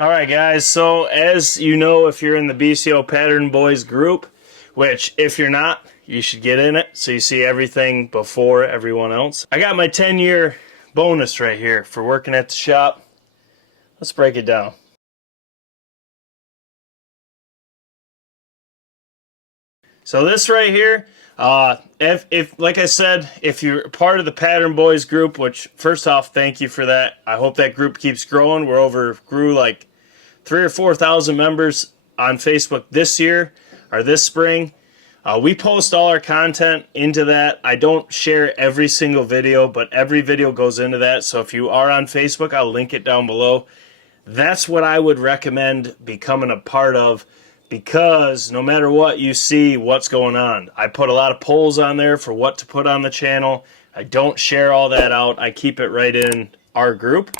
All right, guys. So as you know, if you're in the BCO Pattern Boys group, which if you're not, you should get in it so you see everything before everyone else. I got my 10-year bonus right here for working at the shop. Let's break it down. So this right here, if like I said, if you're part of the Pattern Boys group, which first off, thank you for that. I hope that group keeps growing. Grew like 3,000 or 4,000 members on Facebook this year or this spring. We post all our content into that. I don't share every single video, but every video goes into that. So if you are on Facebook, I'll link it down below. That's what I would recommend becoming a part of, because no matter what, you see what's going on. I put a lot of polls on there for what to put on the channel. I don't share all that out. I keep it right in our group,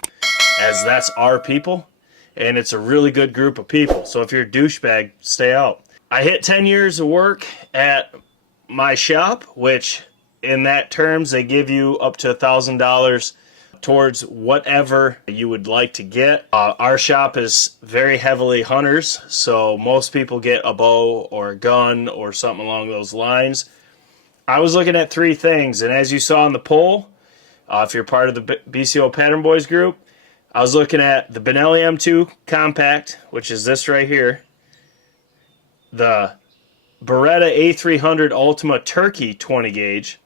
as that's our people, and it's a really good group of people. So if you're a douchebag, stay out. I hit 10 years of work at my shop, which in that terms, they give you up to $1,000 towards whatever you would like to get. Our shop is very heavily hunters, so most people get a bow or a gun or something along those lines. I was looking at three things, and as you saw in the poll, if you're part of the BCO Pattern Boys group, I was looking at the Benelli M2 Compact, which is this right here, the Beretta A300 Ultima Turkey 20 gauge,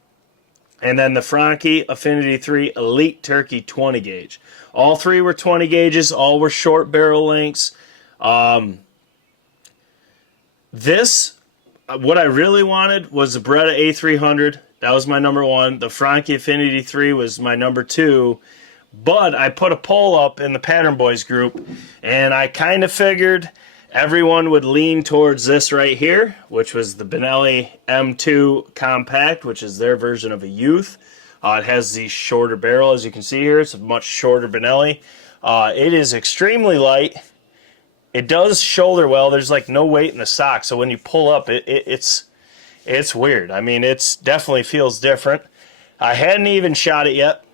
and then the Franchi Affinity 3 Elite Turkey 20 gauge. All three were 20 gauges. All were short barrel lengths. What I really wanted was the Beretta A300. That was my number one. The Franchi Affinity 3 was my number two. But I put a poll up in the Pattern Boys group, and I kind of figured everyone would lean towards this right here, which was the Benelli M2 Compact, which is their version of a youth. It has the shorter barrel, as you can see here. It's a much shorter Benelli. It is extremely light. It does shoulder well. There's like no weight in the stock, so when you pull up, it's weird. I mean, it definitely feels different. I hadn't even shot it yet,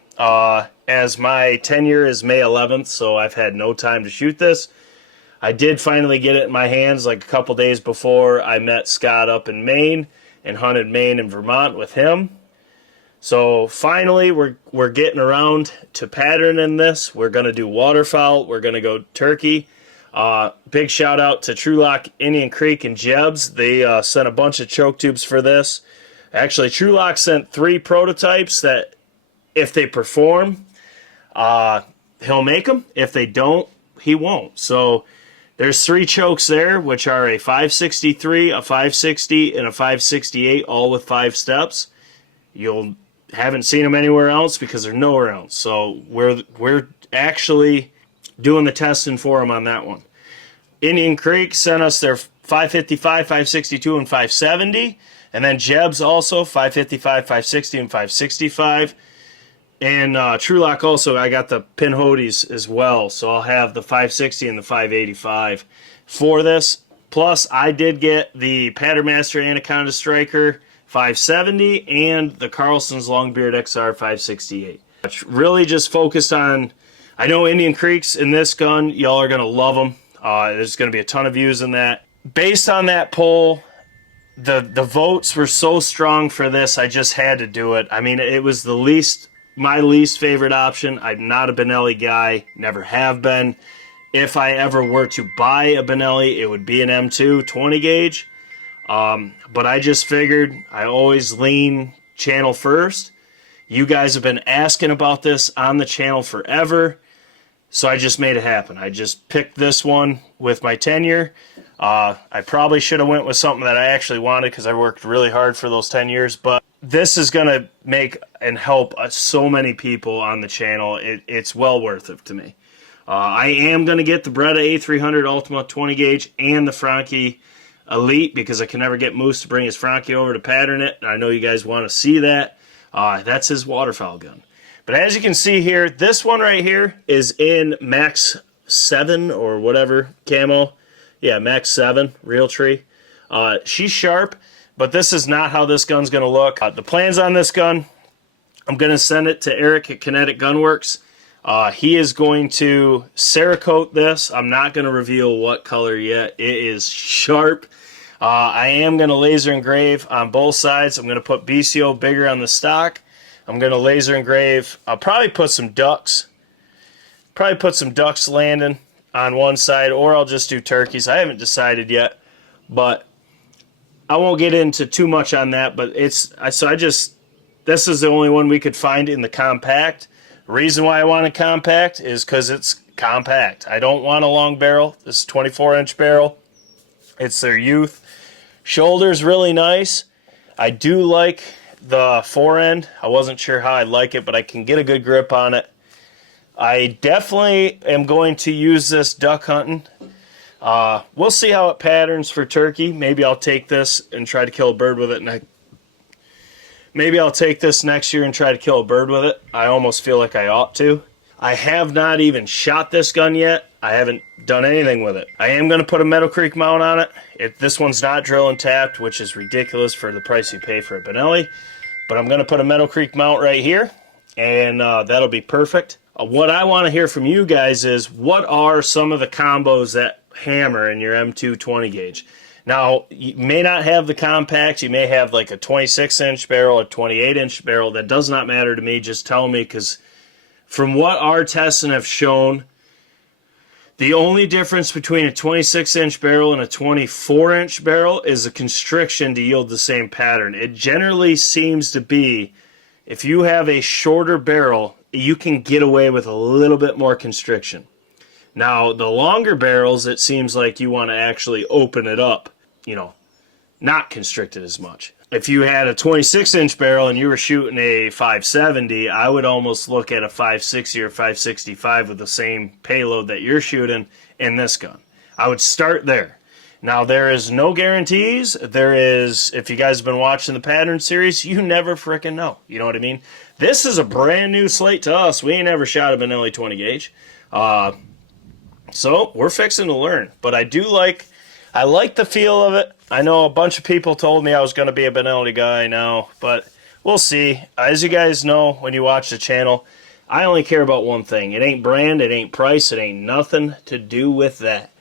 as my tenure is May 11th, so I've had no time to shoot this. I did finally get it in my hands like a couple days before I met Scott up in Maine and hunted Maine and Vermont with him. So finally we're getting around to patterning this. We're going to do waterfowl. We're going to go turkey. Big shout out to Trulock, Indian Creek, and Jebs. They sent a bunch of choke tubes for this. Actually, Trulock sent 3 prototypes that if they perform, he'll make them. If they don't, he won't. So there's 3 chokes there, which are a 563, a 560, and a 568, all with 5 steps. You haven't seen them anywhere else because they're nowhere else. So we're actually doing the testing for them on that one. Indian Creek sent us their 555, 562, and 570. And then Jebs also 555, 560, and 565. And Trulock also, I got the pin hoodies as well, so I'll have the 560 and the 585 for this. Plus, I did get the Patternmaster Anaconda Striker 570 and the Carlson's Longbeard XR 568. It's really just focused on, I know Indian Creek's in this gun, y'all are going to love them. There's going to be a ton of views in that. Based on that poll, the votes were so strong for this, I just had to do it. I mean, it was my least favorite option. I'm not a Benelli guy, never have been. If I ever were to buy a Benelli, it would be an M2 20 gauge. But I just figured I always lean channel first. You guys have been asking about this on the channel forever, so I just made it happen. I just picked this one with my tenure. I probably should have went with something that I actually wanted because I worked really hard for those 10 years, but this is going to make and help so many people on the channel. It's well worth it to me. I am going to get the Beretta A300 Ultima 20 gauge and the Franchi Elite because I can never get Moose to bring his Franchi over to pattern it. I know you guys want to see that. That's his waterfowl gun. But as you can see here, this one right here is in Max 7 or whatever camo. Yeah, Max 7 Realtree. She's sharp, but this is not how this gun's going to look. The plans on this gun, I'm going to send it to Eric at Kinetic Gunworks. He is going to Cerakote this. I'm not going to reveal what color yet. It is sharp. I am going to laser engrave on both sides. I'm going to put BCO bigger on the stock. I'm going to laser engrave. I'll probably put some ducks. Probably put some ducks landing on one side, or I'll just do turkeys. I haven't decided yet, but I won't get into too much on that. But this is the only one we could find in the compact. The reason why I want a compact is because it's compact. I don't want a long barrel. This is a 24-inch barrel. It's their youth. Shoulder's really nice. I do like the forend. I wasn't sure how I'd like it, but I can get a good grip on it. I definitely am going to use this duck hunting. We'll see how it patterns for turkey. Maybe I'll take this and try to kill a bird with it. Maybe I'll take this next year and try to kill a bird with it. I almost feel like I ought to. I have not even shot this gun yet. I haven't done anything with it. I am going to put a Meadow Creek mount on it. This one's not drill and tapped, which is ridiculous for the price you pay for a Benelli. But I'm going to put a Meadow Creek mount right here, and that'll be perfect. What I want to hear from you guys is, what are some of the combos that hammer in your M2 20 gauge? Now, you may not have the compact. You may have like a 26-inch barrel, a 28-inch barrel. That does not matter to me. Just tell me, because from what our testing have shown, the only difference between a 26-inch barrel and a 24-inch barrel is the constriction to yield the same pattern. It generally seems to be, if you have a shorter barrel, you can get away with a little bit more constriction. Now, the longer barrels, it seems like you want to actually open it up, not constrict it as much. If you had a 26-inch barrel and you were shooting a 570, I would almost look at a 560 or 565 with the same payload that you're shooting in this gun. I would start there. Now, there is no guarantees. There is, if you guys have been watching the pattern series, you never frickin' know. You know what I mean? This is a brand new slate to us. We ain't ever shot a Benelli 20 gauge. So we're fixing to learn. But I like the feel of it. I know a bunch of people told me I was going to be a Benelli guy now, but we'll see. As you guys know, when you watch the channel, I only care about one thing. It ain't brand, it ain't price, it ain't nothing to do with that.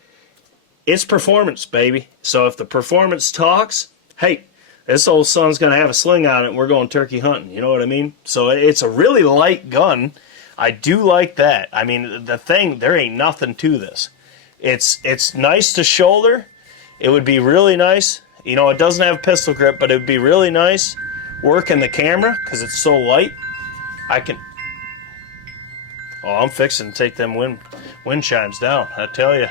It's performance, baby. So if the performance talks, hey, this old son's going to have a sling on it and we're going turkey hunting. You know what I mean? So it's a really light gun. I do like that. I mean, there ain't nothing to this. It's nice to shoulder. It would be really nice. It doesn't have pistol grip, but it would be really nice working the camera because it's so light. I'm fixing to take them wind chimes down. I tell you,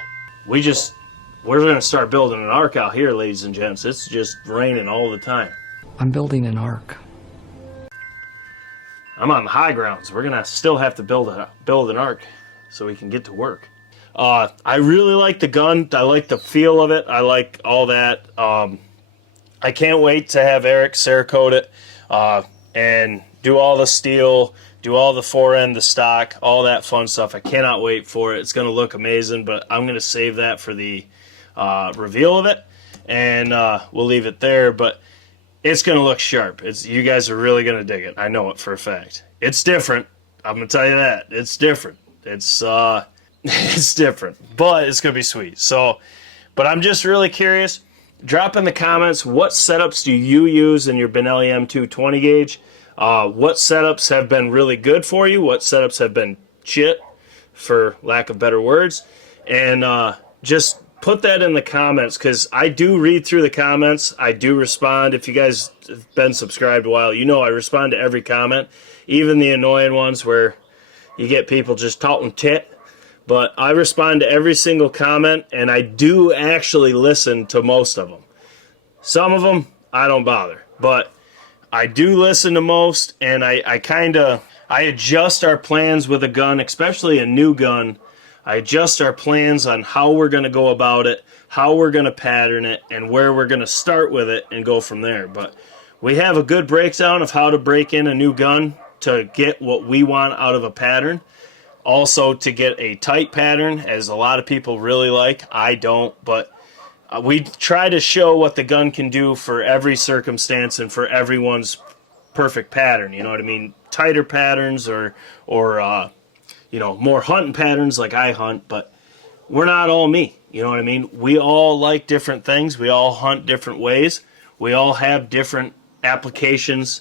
we're going to start building an ark out here, ladies and gents. It's just raining all the time. I'm building an ark. I'm on the high grounds. We're going to still have to build an ark so we can get to work. I really like the gun. I like the feel of it. I like all that. I can't wait to have Eric Cerakote it and do all the steel, do all the forend, the stock, all that fun stuff. I cannot wait for it. It's going to look amazing, but I'm going to save that for the reveal of it, and we'll leave it there. But it's going to look sharp. You guys are really going to dig it. I know it for a fact. It's different. I'm going to tell you that. It's different. It's different, but it's going to be sweet. So, but I'm just really curious. Drop in the comments, what setups do you use in your Benelli M2 20 gauge? What setups have been really good for you? What setups have been shit, for lack of better words? And just put that in the comments, because I do read through the comments. I do respond. If you guys have been subscribed a while, I respond to every comment, even the annoying ones where you get people just talking tit. But I respond to every single comment, and I do actually listen to most of them. Some of them, I don't bother. But I do listen to most, and I adjust our plans with a gun, especially a new gun. I adjust our plans on how we're going to go about it, how we're going to pattern it, and where we're going to start with it and go from there. But we have a good breakdown of how to break in a new gun to get what we want out of a pattern. Also, to get a tight pattern, as a lot of people really like. I don't, but we try to show what the gun can do for every circumstance and for everyone's perfect pattern. You know what I mean? Tighter patterns or more hunting patterns like I hunt, but we're not all me. You know what I mean? We all like different things. We all hunt different ways. We all have different applications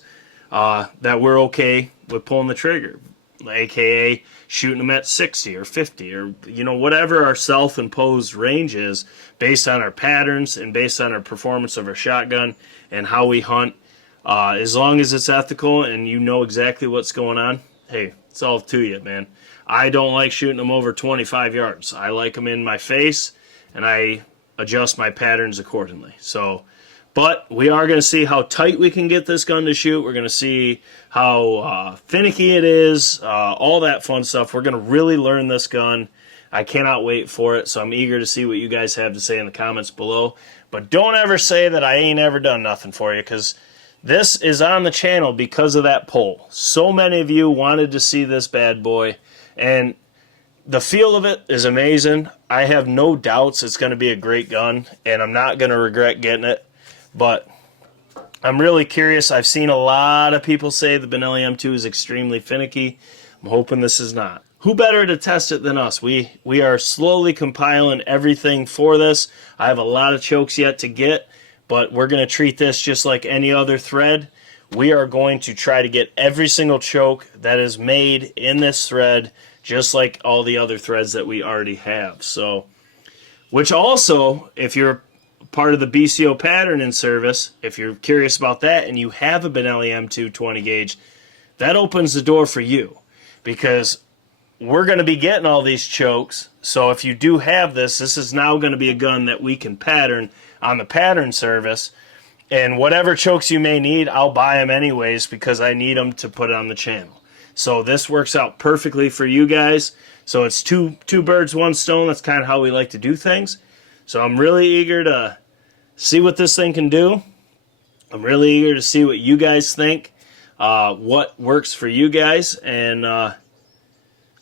that we're okay with pulling the trigger, aka shooting them at 60 or 50 or whatever our self-imposed range is based on our patterns and based on our performance of our shotgun and how we hunt. As long as it's ethical and you know exactly what's going on, hey, it's all to you, man. I don't like shooting them over 25 yards. I like them in my face, and I adjust my patterns accordingly. But we are going to see how tight we can get this gun to shoot. We're going to see how finicky it is, all that fun stuff. We're going to really learn this gun. I cannot wait for it, so I'm eager to see what you guys have to say in the comments below. But don't ever say that I ain't ever done nothing for you, because this is on the channel because of that poll. So many of you wanted to see this bad boy, and the feel of it is amazing. I have no doubts it's going to be a great gun, and I'm not going to regret getting it. But I'm really curious. I've seen a lot of people say the Benelli M2 is extremely finicky. I'm hoping this is not. Who better to test it than us? We are slowly compiling everything for this. I have a lot of chokes yet to get, but we're going to treat this just like any other thread. We are going to try to get every single choke that is made in this thread, just like all the other threads that we already have. So, which also, if you're part of the BCO patterning service, if you're curious about that and you have a Benelli M2 20 gauge, that opens the door for you, because we're going to be getting all these chokes. So if you do have this is now going to be a gun that we can pattern on the pattern service. And whatever chokes you may need, I'll buy them anyways, because I need them to put it on the channel. So this works out perfectly for you guys. So it's two birds, one stone. That's kind of how we like to do things. So I'm really eager to see what this thing can do. I'm really eager to see what you guys think, what works for you guys, and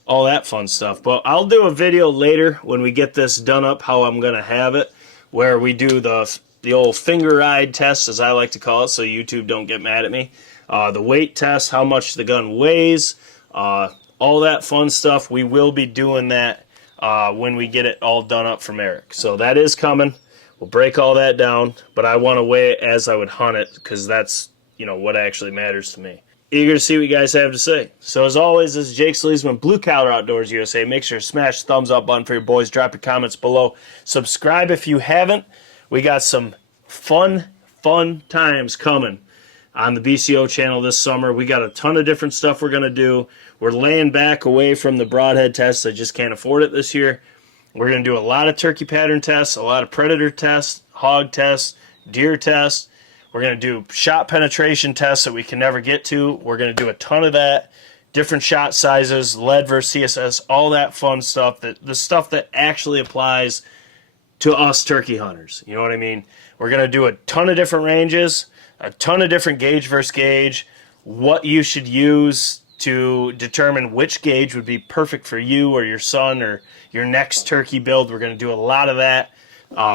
all that fun stuff. But I'll do a video later when we get this done up, how I'm going to have it, where we do the old finger ride test, as I like to call it, so YouTube don't get mad at me. The weight test, how much the gun weighs, all that fun stuff. We will be doing that when we get it all done up from Eric. So that is coming. We'll break all that down, but I want to weigh it as I would hunt it, because that's what actually matters to me. Eager to see what you guys have to say. So as always, this is Jake Sleesman, Blue Collar Outdoors USA. Make sure to smash the thumbs up button for your boys. Drop your comments below. Subscribe if you haven't. We got some fun times coming on the BCO channel this summer. We got a ton of different stuff we're going to do. We're laying back away from the broadhead tests. I just can't afford it this year. We're going to do a lot of turkey pattern tests, a lot of predator tests, hog tests, deer tests. We're going to do shot penetration tests that we can never get to. We're going to do a ton of that. Different shot sizes, lead versus CSS, all that fun stuff, the stuff that actually applies to us turkey hunters. You know what I mean? We're going to do a ton of different ranges, a ton of different gauge versus gauge, what you should use to determine which gauge would be perfect for you or your son or your next turkey build. We're going to do a lot of that.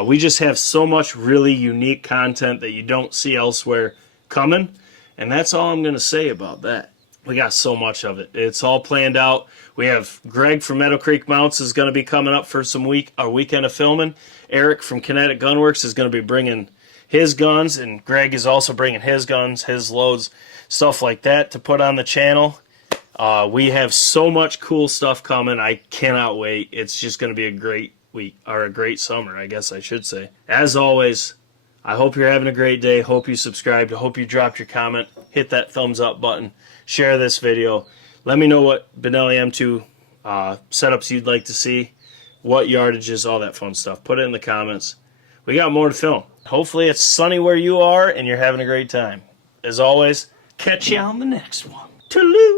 We just have so much really unique content that you don't see elsewhere coming, and that's all I'm going to say about that. We got so much of it. It's all planned out. We have Greg from Meadow Creek Mounts is going to be coming up for a weekend of filming. Eric from Kinetic Gunworks is going to be bringing his guns, and Greg is also bringing his guns, his loads, stuff like that to put on the channel. We have so much cool stuff coming. I cannot wait. It's just going to be a great week, or a great summer, I guess I should say. As always, I hope you're having a great day. Hope you subscribed. I hope you dropped your comment. Hit that thumbs up button. Share this video. Let me know what Benelli M2 setups you'd like to see, what yardages, all that fun stuff. Put it in the comments. We got more to film. Hopefully it's sunny where you are and you're having a great time. As always, catch you on the next one. Toodaloo!